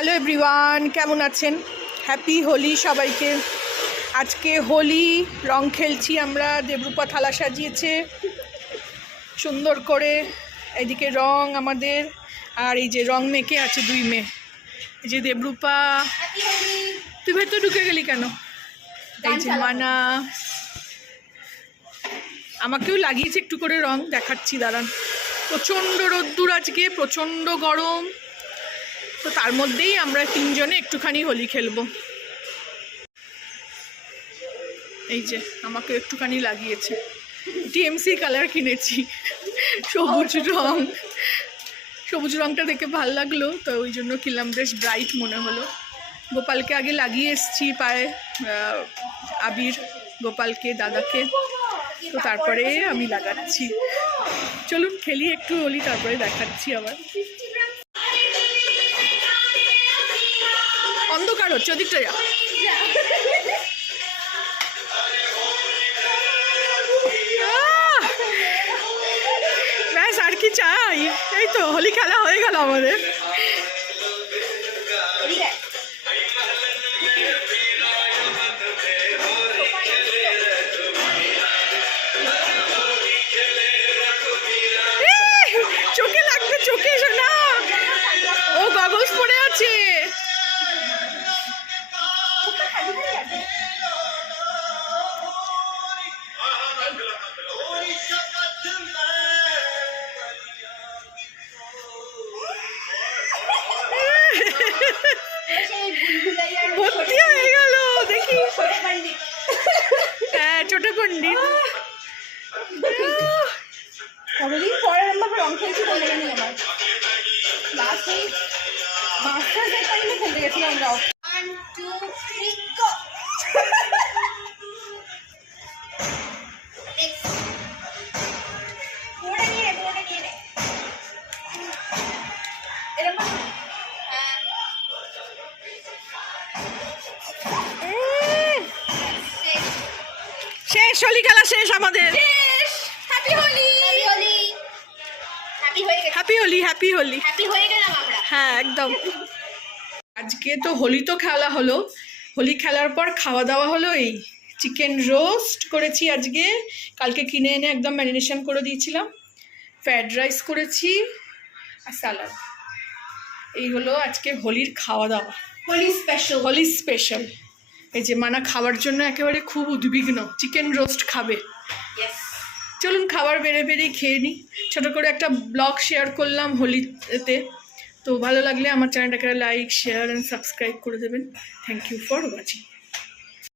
Hello everyone, কেমন আছেন? Happy Holi সবাইকে। আজকে হোলি রং খেলছি আমরা। দেবরূপা থালা সাজিয়েছে সুন্দর করে, এদিকে রং আমাদের, আর এই যে রং মেখে আছে দুই মেয়ে। এই যে দেবরূপা, তুই ভেতর ঢুকে গেলি কেন? এই যে মানা, আমাকেও লাগিয়েছে একটু করে রং, দেখাচ্ছি দাঁড়ান। প্রচণ্ড রোদ্দুর আজকে, প্রচণ্ড গরম, তো তার মধ্যেই আমরা তিনজনে একটুখানি হোলি খেলবো। এই যে আমাকে একটুখানি লাগিয়েছে, টিএমসি কালার কিনেছি, সবুজ রং। সবুজ রংটা দেখে ভাল লাগলো, তো ওই জন্য কিনলাম, বেশ ব্রাইট মনে হলো। গোপালকে আগে লাগিয়ে এসছি পায়ে আবির, গোপালকে, দাদাকে, তো তারপরে আমি লাগাচ্ছি। চলুন খেলি একটু হোলি, তারপরে দেখাচ্ছি আবার। অন্ধকার হচ্ছে, ওদিকটা যা। ব্যাস, আর কি চাই? এই তো হোলি খেলা হয়ে গেল আমাদের। চোখে লাগবে, চোখে শোনা, ও গগলস পরে আছে। ভর্তি হয়ে গেল দেখি। হ্যাঁ, ছোট পণ্ডিত। কতদিন পরে আমরা রং খেলছি বলে জানি আমার লাস্ট এই মাস্টার্স টাইমে খেলতে গেছিলাম রং। 1 2 3 গো। পুরোটা নিয়ে নে এরকম। শেষ, হোলি খেলা শেষ আমাদের। Happy Holi. Happy Holi. Happy হয়ে গেল। Happy Holi, happy Holi. Happy হয়ে গেলাম আমরা। হ্যাঁ, একদম। আজকে তো হোলি তো খেলা হলো, হোলি খেলার পর খাওয়া দাওয়া হলো। এই চিকেন রোস্ট করেছি আজকে, কালকে কিনে এনে একদম ম্যারিনেশন করে দিয়েছিলাম। ফ্রায়েড রাইস করেছি আর স্যালাড। এই হলো আজকে হোলির খাওয়া দাওয়া। হোলি স্পেশাল। হোলি স্পেশাল। এই যে মানা খাবার জন্য একেবারে খুব উদ্বিগ্ন, চিকেন রোস্ট খাবে। চলুন খাবার বেড়ে বেড়েই খেয়ে নিই। ছোটো করে একটা ব্লগ শেয়ার করলাম হোলিতে, তো ভালো লাগলে আমার চ্যানেলটাকে লাইক, শেয়ার অ্যান্ড সাবস্ক্রাইব করে দেবেন। Thank you for watching.